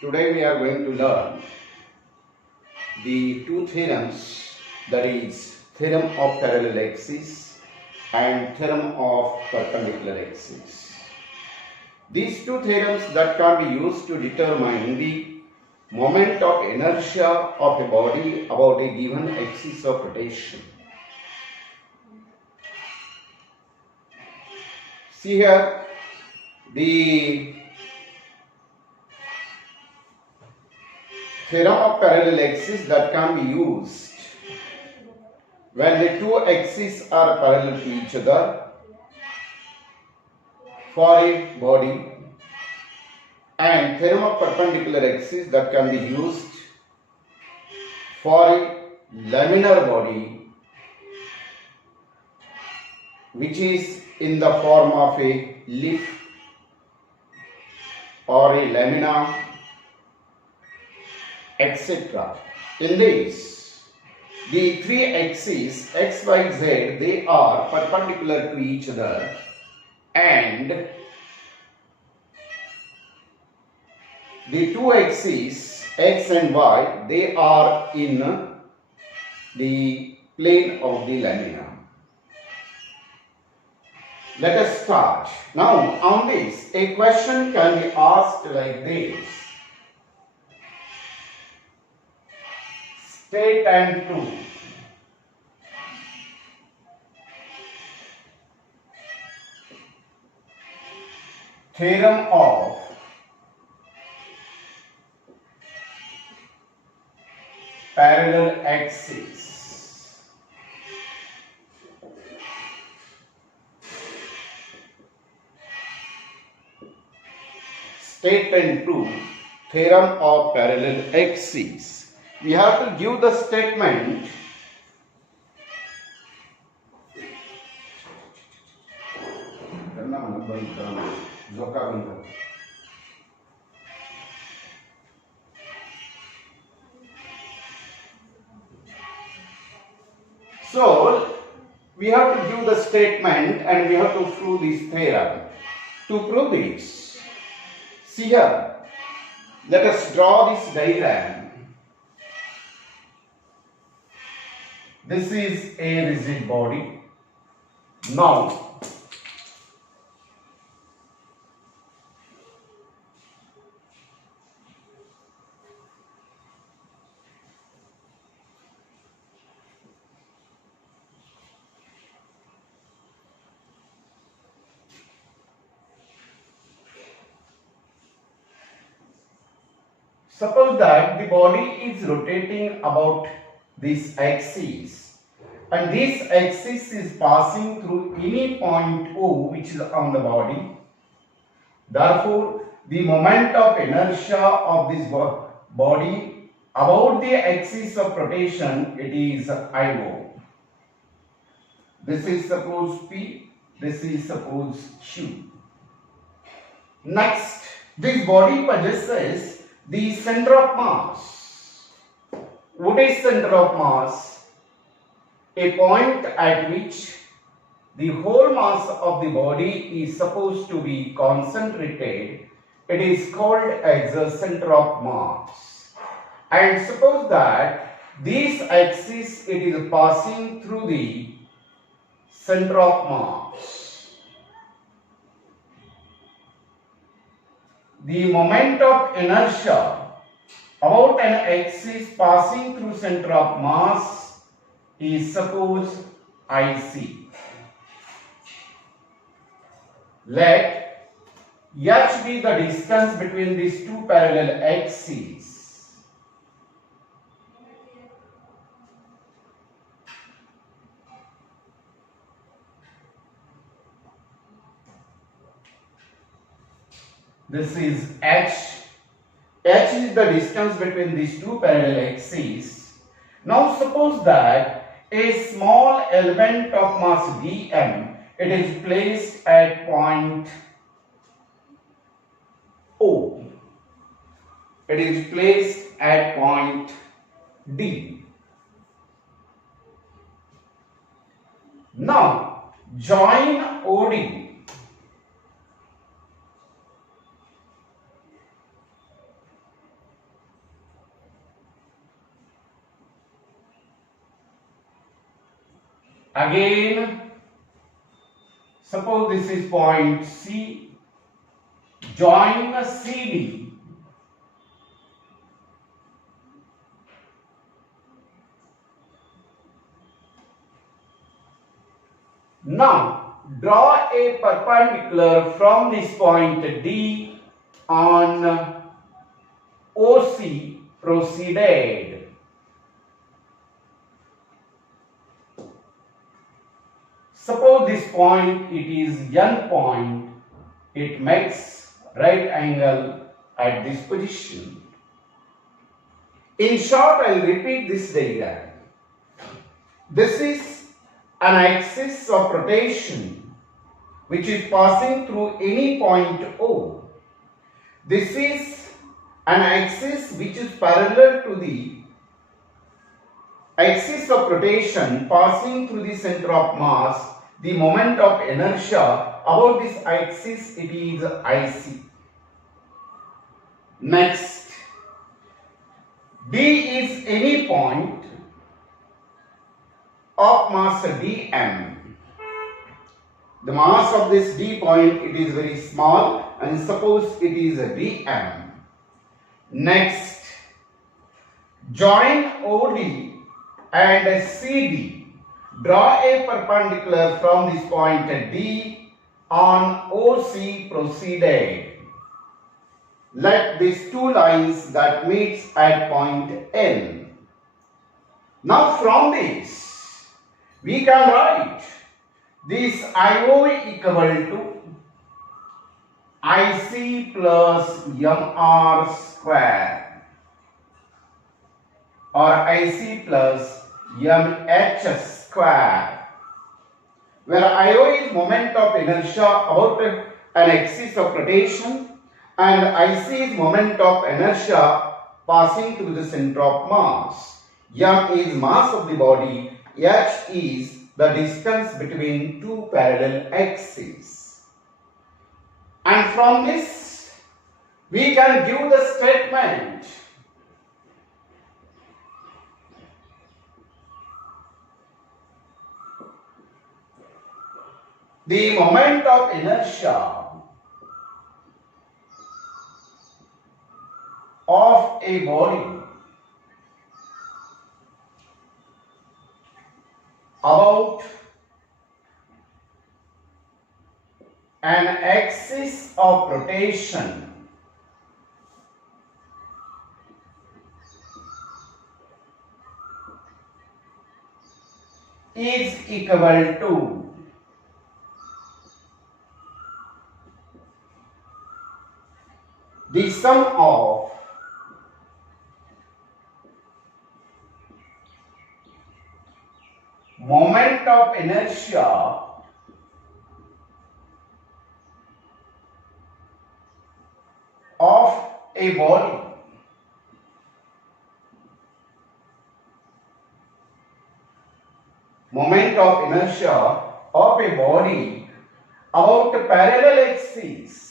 Today we are going to learn the two theorems, that is theorem of parallel axis and theorem of perpendicular axis. These two theorems that can be used to determine the moment of inertia of a body about a given axis of rotation. See here, the theorem of parallel axis that can be used when the two axes are parallel to each other for a body, and theorem of perpendicular axis that can be used for a laminar body which is in the form of a leaf or a lamina, etc. In this, the three axes x, y, z, they are perpendicular to each other, and the two axes x and y, they are in the plane of the lamina. Let us start. Now on this, a question can be asked like this. State and prove. Theorem of parallel axis. State and prove theorem of parallel axis. We have to give the statement so we have to give the statement and we have to prove this theorem. To prove this, see here, let us draw this diagram. This is a rigid body. Now, suppose that the body is rotating about this axis, and this axis is passing through any point O which is on the body. Therefore, the moment of inertia of this body about the axis of rotation, it is IO. This is suppose P, this is suppose Q. Next, this body possesses the center of mass. What is center of mass? A point at which the whole mass of the body is supposed to be concentrated. It is called as the center of mass. And suppose that this axis, it is passing through the center of mass. The moment of inertia about an axis passing through center of mass is suppose IC. Let H be the distance between these two parallel axes. This is H. H is the distance between these two parallel axes. Now suppose that a small element of mass dm, it is placed at point O. It is placed at point D. Now join OD. Again, suppose this is point C, join CD. Now, draw a perpendicular from this point D on OC proceeded. Suppose this point, it is N point, it makes right angle at this position. In short, I will repeat this diagram. This is an axis of rotation which is passing through any point O. This is an axis which is parallel to the axis of rotation passing through the center of mass. The moment of inertia about this axis, it is IC. Next, D is any point of mass dm. The mass of this D point, it is very small, and suppose it is a dm. Next, join OD and CD. Draw a perpendicular from this point D on OC proceeded. Let these two lines that meets at point N. Now from this, we can write this IO equal to IC plus MR square or IC plus MH square, where IO is moment of inertia about an axis of rotation and IC is moment of inertia passing through the center of mass. M is mass of the body, H is the distance between two parallel axes. And from this, we can give the statement the moment of inertia of a body about an axis of rotation is equal to the sum of moment of inertia of a body moment of inertia of a body about a parallel axis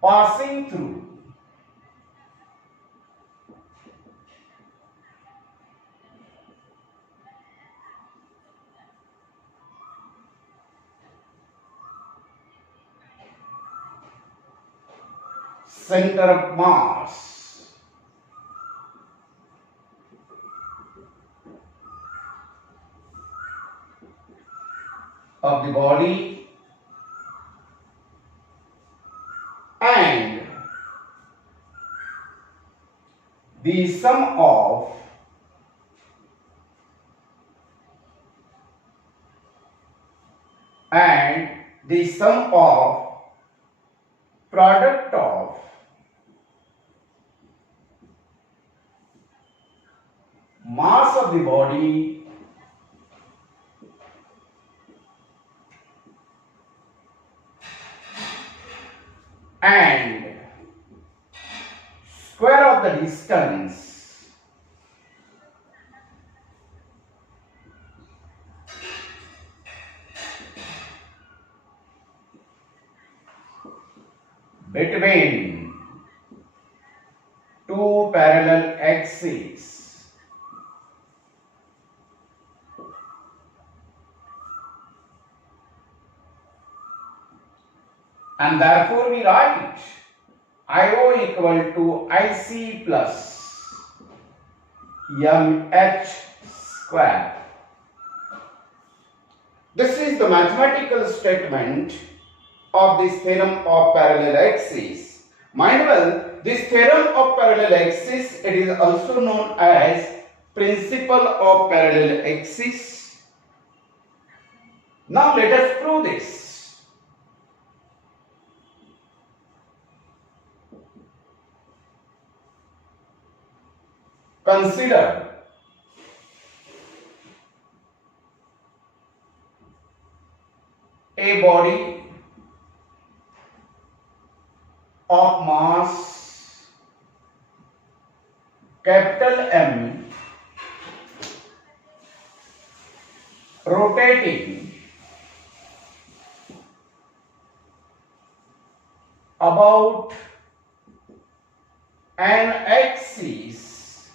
passing through center of mass of the body and the sum of product of mass of the body and square of the distance between axis. And therefore we write IO equal to IC plus MH square. This is the mathematical statement of this theorem of parallel axis. Mind well, this theorem of parallel axis, it is also known as principle of parallel axis. Now let us prove this. Consider a body of mass capital M rotating about an axis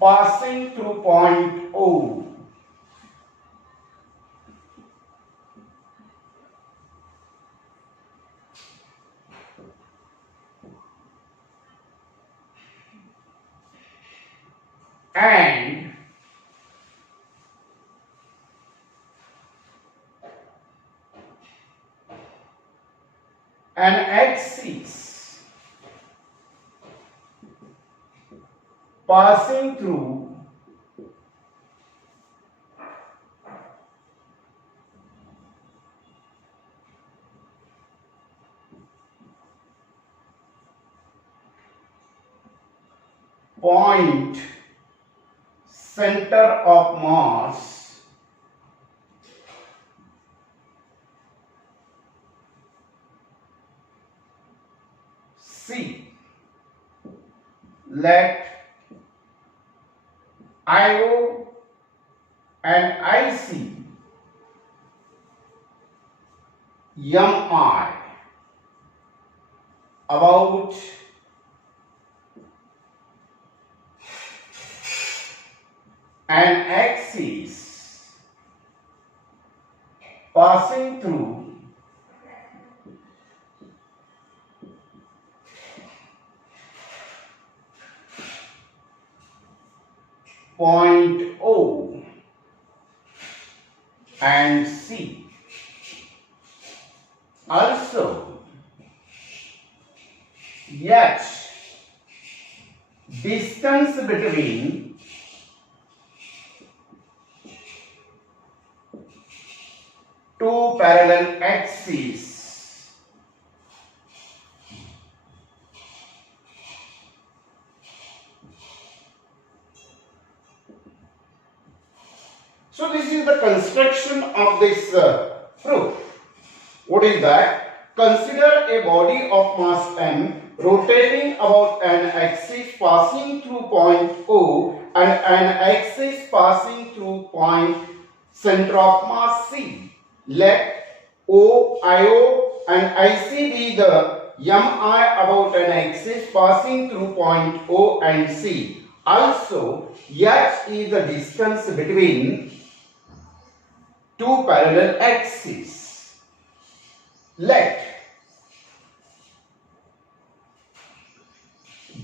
passing through point O. And an axis passing through point center of mass C. Let IO and IC MI about an axis passing through point O and C. Also, H, distance between two parallel axes. So this is the construction of this proof. What is that? Consider a body of mass m rotating about an axis passing through point O and an axis passing through point center of mass C. Let O, IO and IC be the MI about an axis passing through point O and C. Also, H is the distance between two parallel axes. Let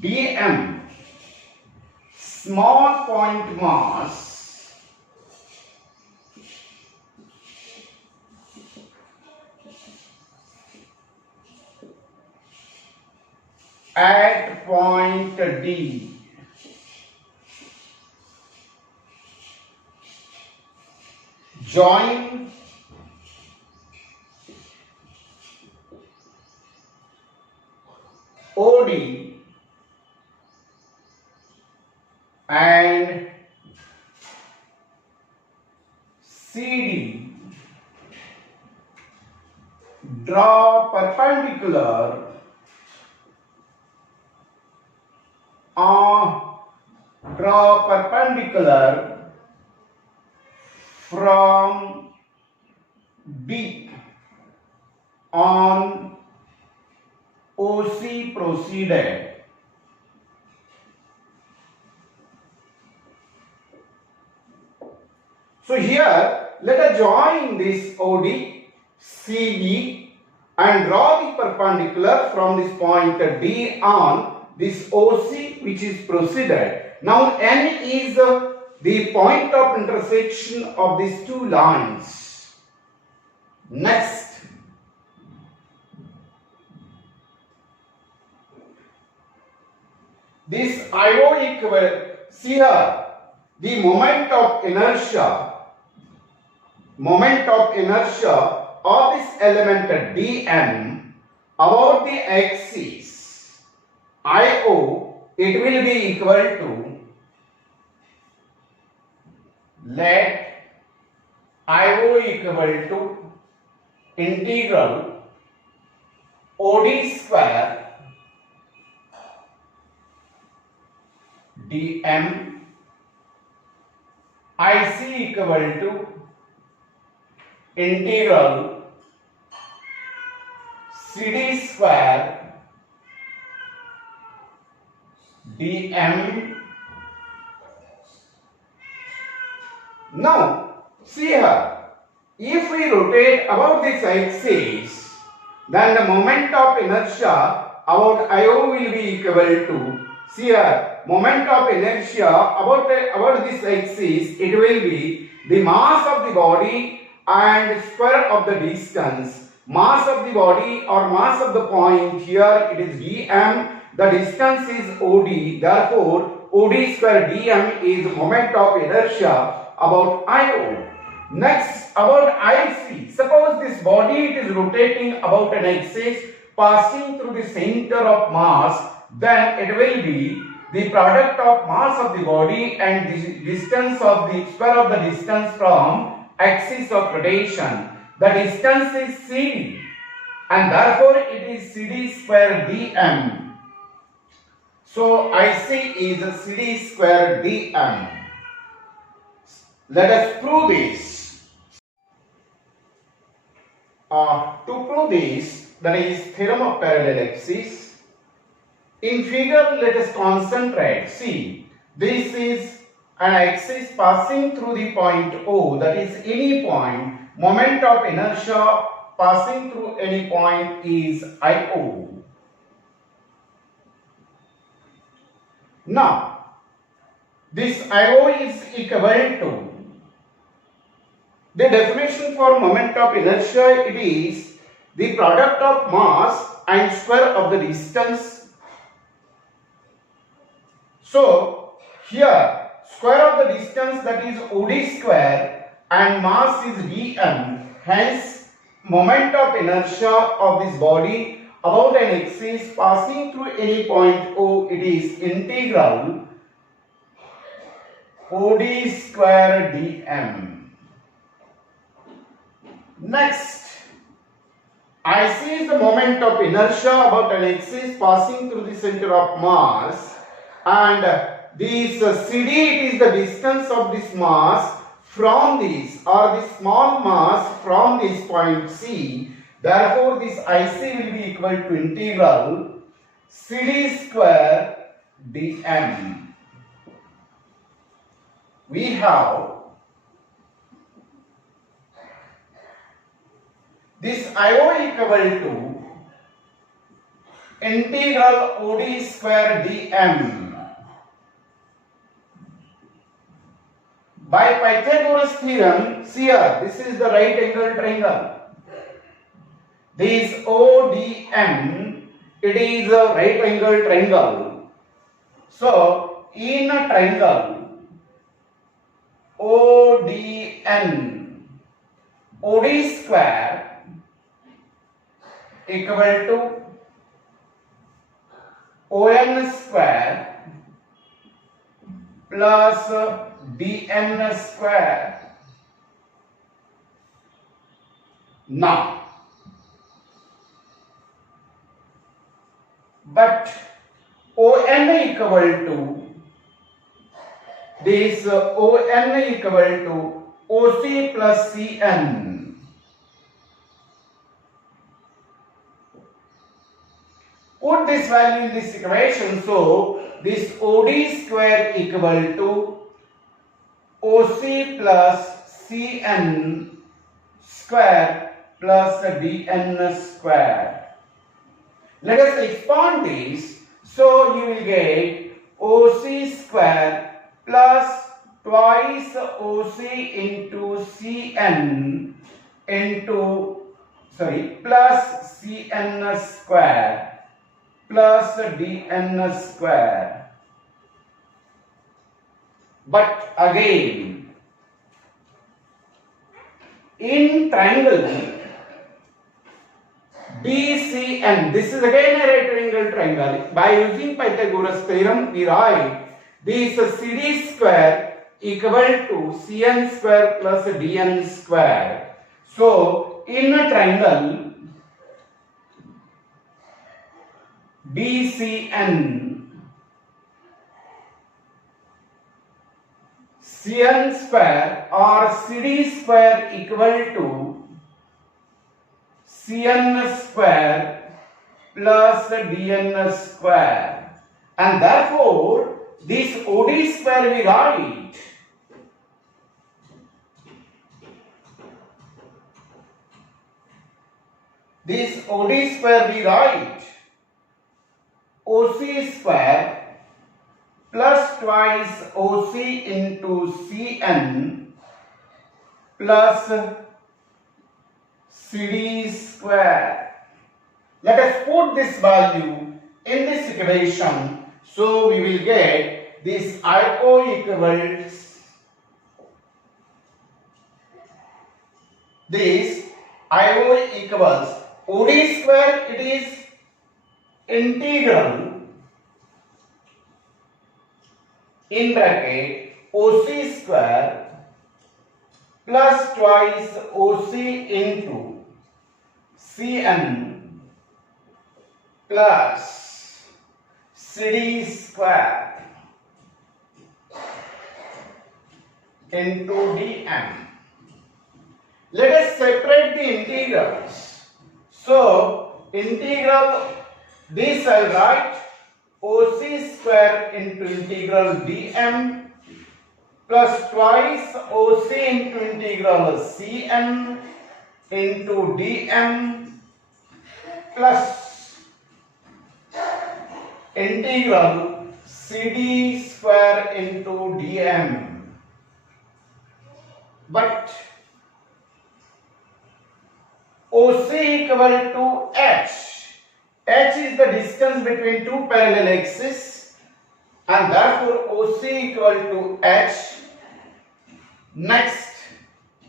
dm small point mass at point D join OD and CD, draw perpendicular from B on OC proceeded. So here let us join this OD, CD and draw the perpendicular from this point D on this OC which is proceeded. Now N is the point of intersection of these two lines. Next, this IO equal, see here, the moment of inertia of this element dm about the axis IO, it will be equal to, let IO equal to integral OD square dm, IC equal to integral CD square dm. Now see here, if we rotate about this axis, then the moment of inertia about IO will be equal to, see here, moment of inertia about this axis, it will be the mass of the body and square of the distance. Mass of the body or mass of the point, here it is dm, the distance is OD, therefore OD square dm is moment of inertia about IO. Next, about IC, suppose this body it is rotating about an axis passing through the center of mass, then it will be the product of mass of the body and the distance of the square of the distance from axis of rotation. The distance is CD and therefore it is CD square dm. So IC is CD square dm. Let us prove this. To prove this, that is theorem of parallel axis. In figure, let us concentrate. See, this is an axis passing through the point O, that is any point. Moment of inertia passing through any point is IO. Now, this IO is equal to, the definition for moment of inertia, it is the product of mass and square of the distance. So here square of the distance, that is OD square, and mass is dm, hence moment of inertia of this body about an axis passing through any point O, it is integral OD square dm. Next, IC is the moment of inertia about an axis passing through the center of mass, and this CD, it is the distance of this mass from this, or the small mass from this point C. Therefore, this IC will be equal to integral CD square dm. We have this IO equal to integral OD square dm. By Pythagoras theorem, see here, this is the right angle triangle. This ODM, it is a right angle triangle. So, in a triangle ODN, OD square equal to ON square plus dn square. Now, but ON equal to this ON equal to OC plus CN. Put this value in this equation, so this OD square equal to OC plus Cn square plus Dn square. Let us expand this. So you will get OC square plus twice OC into Cn plus Cn square plus Dn square. But again, in triangle BCN, this is again a right angle triangle. By using Pythagoras theorem, we write this CD square equal to Cn square plus Dn square. So, in a triangle BCN, Cn square or CD square equal to Cn square plus Dn square, and therefore this OD square we write OC square plus twice OC into Cn plus CD square. Let us put this value in this equation. So we will get this IO equals OD square, it is integral in bracket OC square plus twice OC into Cn plus CD square into Dm. Let us separate the integrals. So, integral, this I will write OC square into integral Dm plus twice OC into integral Cn into Dm plus integral CD square into Dm. But OC equal to H. H is the distance between two parallel axes, and therefore OC equal to H. Next,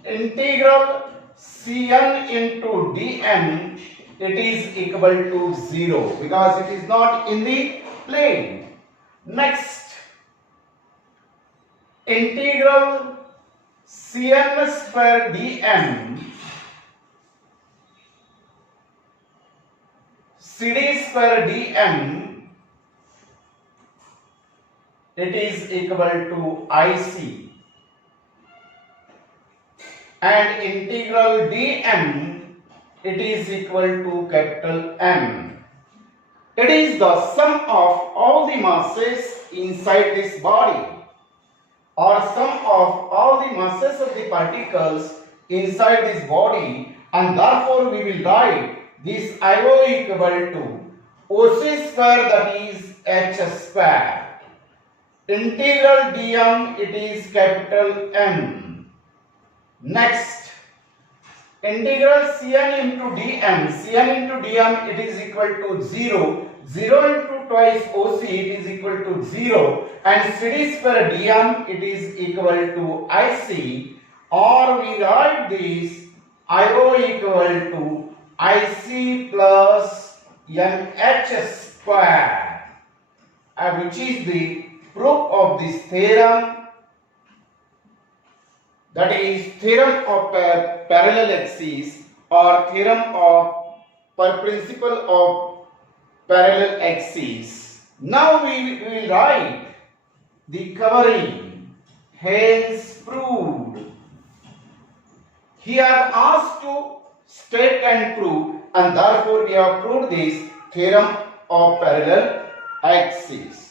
integral Cn into Dm, it is equal to 0 because it is not in the plane. Next, integral Cn square Dm, CD square Dm, it is equal to IC, and integral Dm, it is equal to capital M. It is the sum of all the masses inside this body, or sum of all the masses of the particles inside this body, and therefore we will write this IO equal to OC square, that is H square. Integral Dm, it is capital M. Next, integral Cn into Dm, it is equal to 0. 0 into twice OC, it is equal to 0. And CD square Dm, it is equal to IC. Or we write this IO equal to IC plus MH square, which is the proof of this theorem, that is theorem of parallel axes or theorem of principle of parallel axes. Now we will write the covering, hence proved. He has asked to state and prove, and therefore we have proved this theorem of parallel axes.